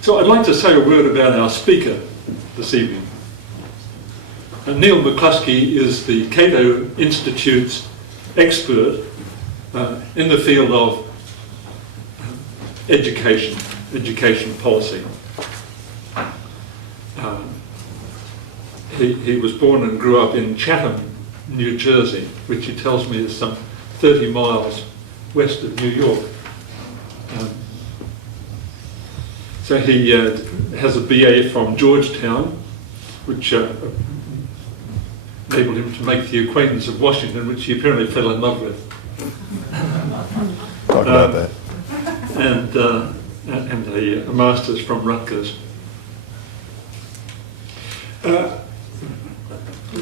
So I'd like to say a word about our speaker this evening. Neal McCluskey is the Cato Institute's expert in the field of education policy. He was born and grew up in Chatham, New Jersey, which he tells me is some 30 miles west of New York. So he has a BA from Georgetown, which enabled him to make the acquaintance of Washington, which he apparently fell in love with. Talk about that. And a master's from Rutgers.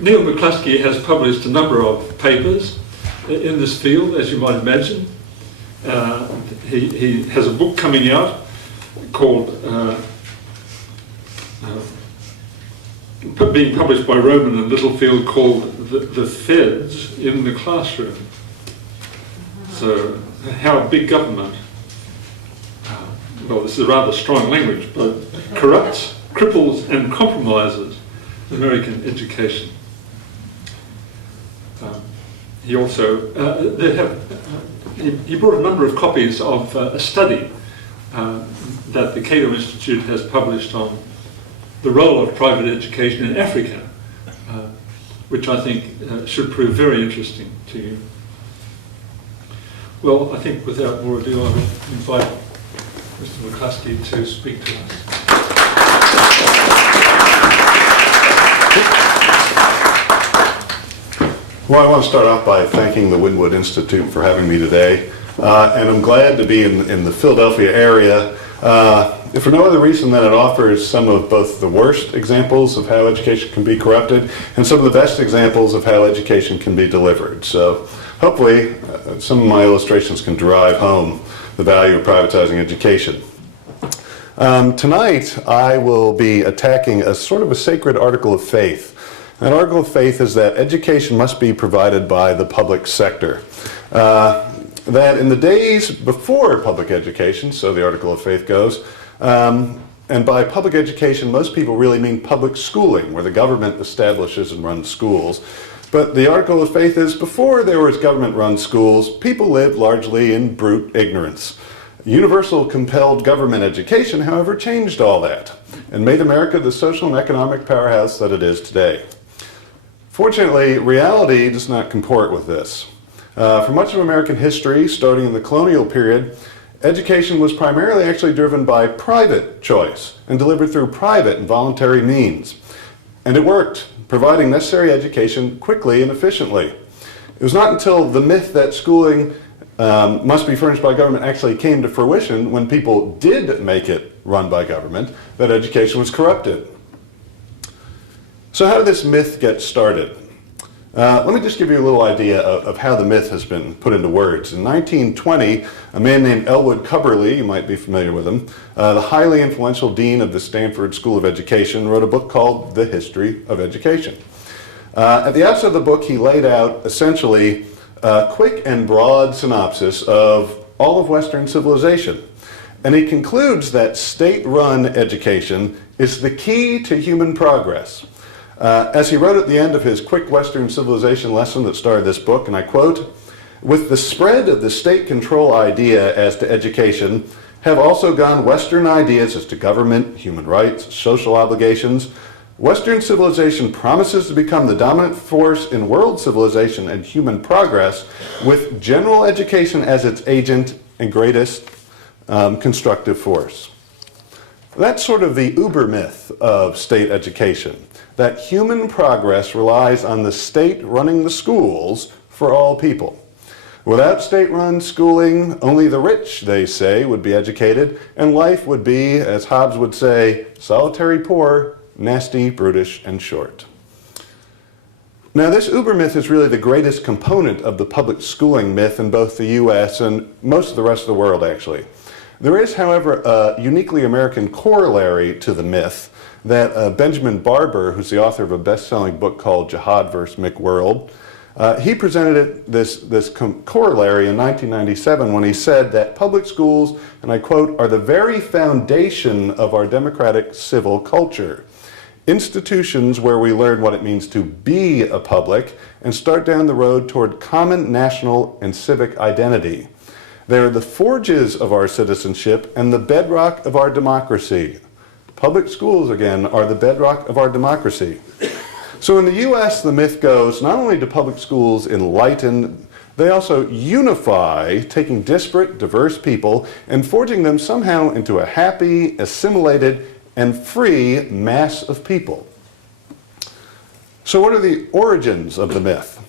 Neal McCluskey has published a number of papers in this field, as you might imagine. He has a book coming out called, being published by Rowman and Littlefield, called The Feds in the Classroom. So, how big government, well, this is rather strong language, but corrupts, cripples and compromises American education. He also, he brought a number of copies of a study that the Cato Institute has published on the role of private education in Africa, which I think should prove very interesting to you. Well, I think without more ado, I would invite Mr. McCluskey to speak to us. Well, I want to start off by thanking the Wynwood Institute for having me today. And I'm glad to be in the Philadelphia area, if for no other reason than it offers some of both the worst examples of how education can be corrupted and some of the best examples of how education can be delivered. So hopefully some of my illustrations can drive home the value of privatizing education. Tonight I will be attacking a sort of a sacred article of faith. That article of faith is that education must be provided by the public sector. That in the days before public education, so the article of faith goes, and by public education most people really mean public schooling, where the government establishes and runs schools. But the article of faith is before there was government-run schools, people lived largely in brute ignorance. Universal compelled government education, however, changed all that and made America the social and economic powerhouse that it is today. Fortunately, reality does not comport with this. For much of American history, starting in the colonial period, education was primarily actually driven by private choice and delivered through private and voluntary means. And it worked, providing necessary education quickly and efficiently. It was not until the myth that schooling must be furnished by government actually came to fruition, when people did make it run by government, that education was corrupted. So how did this myth get started? Let me just give you a little idea of how the myth has been put into words. In 1920, a man named Elwood Cubberley, you might be familiar with him, the highly influential dean of the Stanford School of Education, wrote a book called The History of Education. At the outset of the book, he laid out essentially a quick and broad synopsis of all of Western civilization. And he concludes that state-run education is the key to human progress. As he wrote at the end of his quick Western civilization lesson that started this book, and I quote, "With the spread of the state control idea as to education have also gone Western ideas as to government, human rights, social obligations. Western civilization promises to become the dominant force in world civilization and human progress, with general education as its agent and greatest constructive force." That's sort of the uber myth of state education, that human progress relies on the state running the schools for all people. Without state-run schooling, only the rich, they say, would be educated, and life would be, as Hobbes would say, solitary poor, nasty, brutish, and short. Now, this uber myth is really the greatest component of the public schooling myth in both the US and most of the rest of the world, actually. There is, however, a uniquely American corollary to the myth that Benjamin Barber, who's the author of a best-selling book called Jihad vs. McWorld, He presented this corollary in 1997 when he said that public schools, and I quote, are the very foundation of our democratic civil culture. Institutions where we learn what it means to be a public and start down the road toward common national and civic identity. They are the forges of our citizenship and the bedrock of our democracy. Public schools, again, are the bedrock of our democracy. So in the U.S., the myth goes, not only do public schools enlighten, they also unify, taking disparate, diverse people and forging them somehow into a happy, assimilated, and free mass of people. So what are the origins of the myth?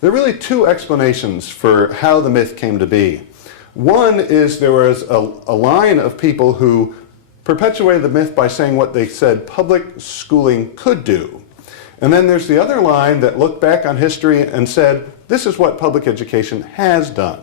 There are really two explanations for how the myth came to be. One is there was a line of people who perpetuated the myth by saying what they said public schooling could do. And then there's the other line that looked back on history and said, this is what public education has done.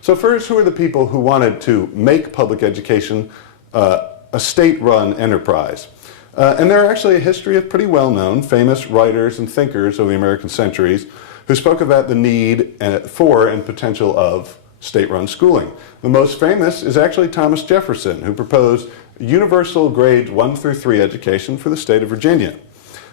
So first, who are the people who wanted to make public education a state-run enterprise? And there are actually a history of pretty well-known, famous writers and thinkers of the American centuries who spoke about the need for and potential of state-run schooling. The most famous is actually Thomas Jefferson, who proposed universal grades 1 through 3 education for the state of Virginia.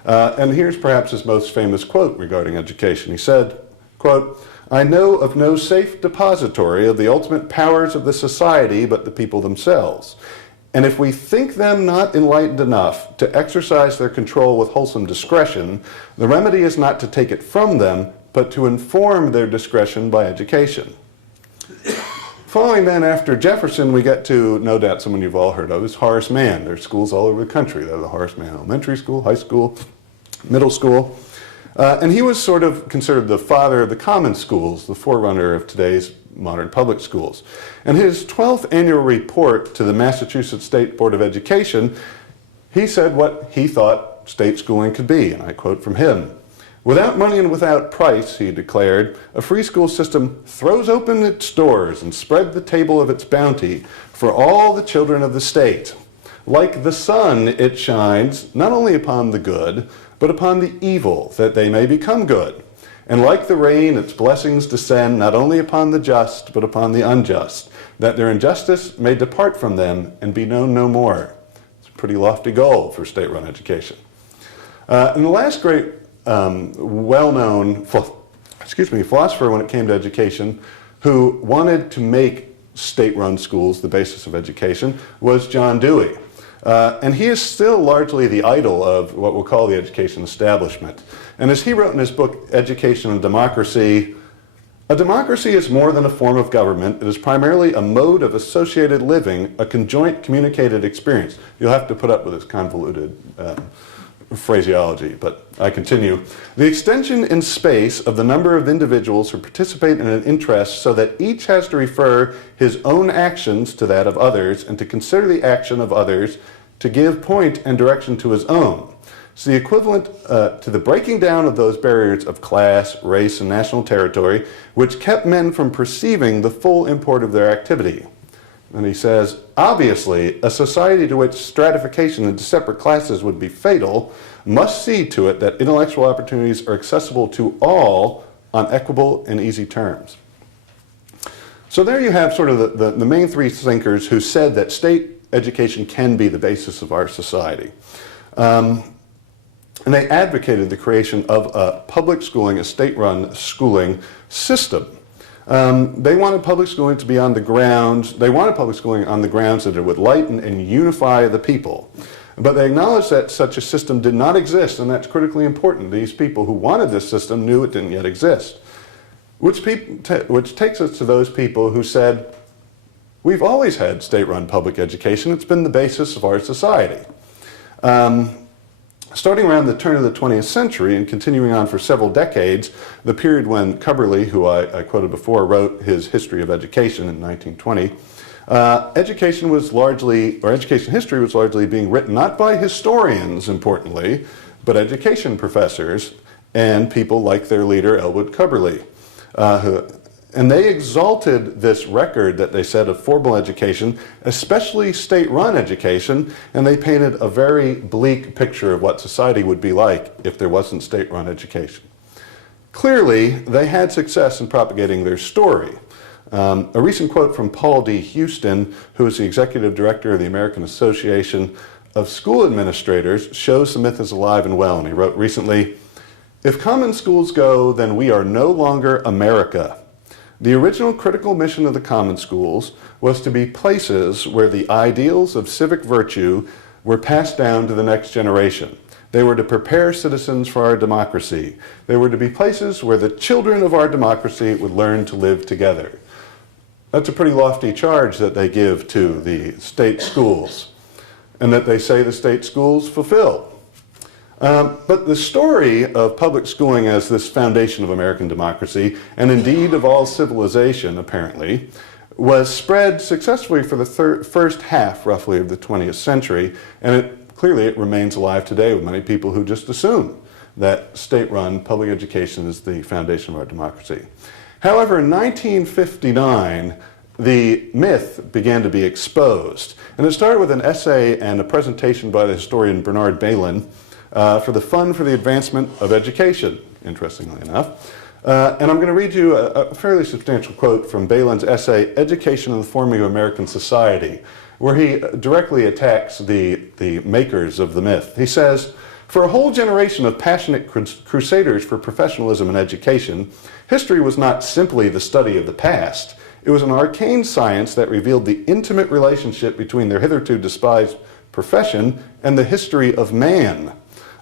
And here's perhaps his most famous quote regarding education. He said, quote, "I know of no safe depository of the ultimate powers of the society but the people themselves. And if we think them not enlightened enough to exercise their control with wholesome discretion, the remedy is not to take it from them, but to inform their discretion by education." Following then after Jefferson, we get to, no doubt someone you've all heard of, is Horace Mann. There's schools all over the country. There's the Horace Mann Elementary School, high school, middle school. And he was sort of considered the father of the common schools, the forerunner of today's modern public schools. And his 12th annual report to the Massachusetts State Board of Education, he said what he thought state schooling could be, and I quote from him. "Without money and without price," he declared, "a free school system throws open its doors and spread the table of its bounty for all the children of the state. Like the sun, it shines not only upon the good, but upon the evil, that they may become good. And like the rain, its blessings descend not only upon the just, but upon the unjust, that their injustice may depart from them and be known no more." It's a pretty lofty goal for state-run education. And the last great well-known philosopher when it came to education who wanted to make state-run schools the basis of education was John Dewey. And he is still largely the idol of what we'll call the education establishment. And as he wrote in his book, Education and Democracy, "A democracy is more than a form of government. It is primarily a mode of associated living, a conjoint communicated experience." You'll have to put up with this convoluted phraseology, but I continue. "The extension in space of the number of individuals who participate in an interest so that each has to refer his own actions to that of others and to consider the action of others to give point and direction to his own. It's the equivalent to the breaking down of those barriers of class, race, and national territory which kept men from perceiving the full import of their activity." And he says, "Obviously, a society to which stratification into separate classes would be fatal must see to it that intellectual opportunities are accessible to all on equable and easy terms." So there you have sort of the main three thinkers who said that state education can be the basis of our society. And they advocated the creation of a public schooling, a state-run schooling system. They wanted public schooling to be on the grounds, they wanted public schooling on the grounds that it would lighten and unify the people. But they acknowledged that such a system did not exist, and that's critically important. These people who wanted this system knew it didn't yet exist. Which takes us to those people who said, we've always had state-run public education, it's been the basis of our society. Starting around the turn of the 20th century and continuing on for several decades, the period when Cubberley, who I quoted before, wrote his History of Education in 1920, education history was largely being written not by historians, importantly, but education professors and people like their leader, Elwood Cubberley. And they exalted this record that they said of formal education, especially state-run education, and they painted a very bleak picture of what society would be like if there wasn't state-run education. Clearly, they had success in propagating their story. A recent quote from Paul D. Houston, who is the executive director of the American Association of School Administrators, shows the myth is alive and well. And he wrote recently, "If common schools go, then we are no longer America. The original critical mission of the common schools was to be places where the ideals of civic virtue were passed down to the next generation. They were to prepare citizens for our democracy. They were to be places where the children of our democracy would learn to live together." That's a pretty lofty charge that they give to the state schools, and that they say the state schools fulfill. But the story of public schooling as this foundation of American democracy, and indeed of all civilization apparently, was spread successfully for the first half, roughly, of the 20th century, and clearly it remains alive today with many people who just assume that state-run public education is the foundation of our democracy. However, in 1959, the myth began to be exposed, and it started with an essay and a presentation by the historian Bernard Bailyn for the Fund for the Advancement of Education, interestingly enough. And I'm going to read you a fairly substantial quote from Bailyn's essay, "Education and the Forming of American Society," where he directly attacks the makers of the myth. He says, "For a whole generation of passionate crusaders for professionalism and education, history was not simply the study of the past. It was an arcane science that revealed the intimate relationship between their hitherto despised profession and the history of man.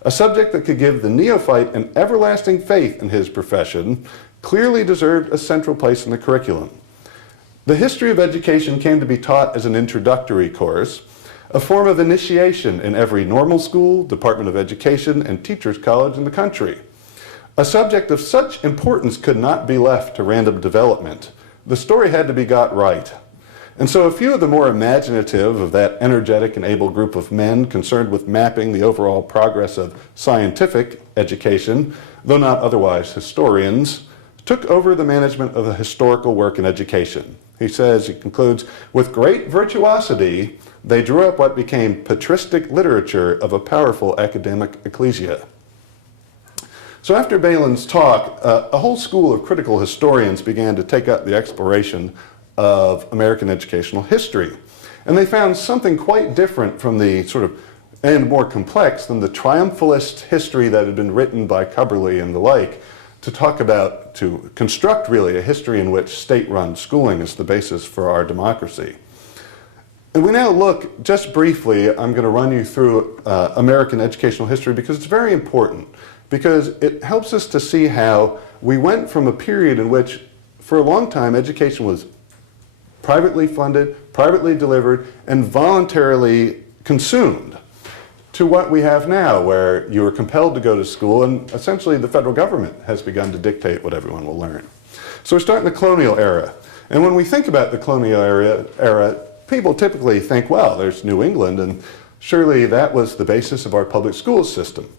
A subject that could give the neophyte an everlasting faith in his profession clearly deserved a central place in the curriculum. The history of education came to be taught as an introductory course, a form of initiation in every normal school, Department of Education, and teachers' college in the country. A subject of such importance could not be left to random development. The story had to be got right." And so a few of the more imaginative of that energetic and able group of men concerned with mapping the overall progress of scientific education, though not otherwise historians, took over the management of the historical work in education. He says, he concludes, "With great virtuosity, they drew up what became patristic literature of a powerful academic ecclesia." So after Bailyn's talk, a whole school of critical historians began to take up the exploration of American educational history. And they found something quite different from the and more complex than the triumphalist history that had been written by Cubberley and the like, to construct really a history in which state-run schooling is the basis for our democracy. And we now look, just briefly, I'm going to run you through American educational history because it's very important, because it helps us to see how we went from a period in which, for a long time, education was privately funded, privately delivered, and voluntarily consumed, to what we have now, where you are compelled to go to school, and essentially the federal government has begun to dictate what everyone will learn. So we're starting the colonial era. And when we think about the colonial era, people typically think, well, there's New England, and surely that was the basis of our public school system.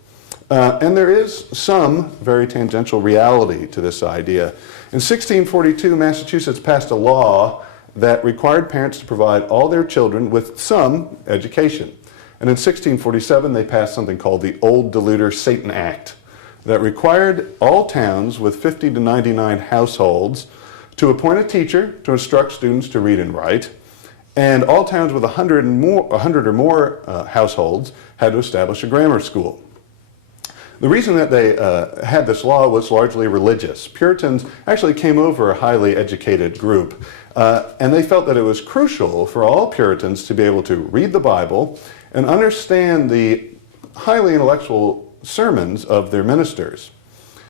And there is some very tangential reality to this idea. In 1642, Massachusetts passed a law that required parents to provide all their children with some education. And in 1647, they passed something called the Old Deluder Satan Act that required all towns with 50 to 99 households to appoint a teacher to instruct students to read and write, and all towns with 100 or more households had to establish a grammar school. The reason that they had this law was largely religious. Puritans actually came over a highly educated group, and they felt that it was crucial for all Puritans to be able to read the Bible and understand the highly intellectual sermons of their ministers.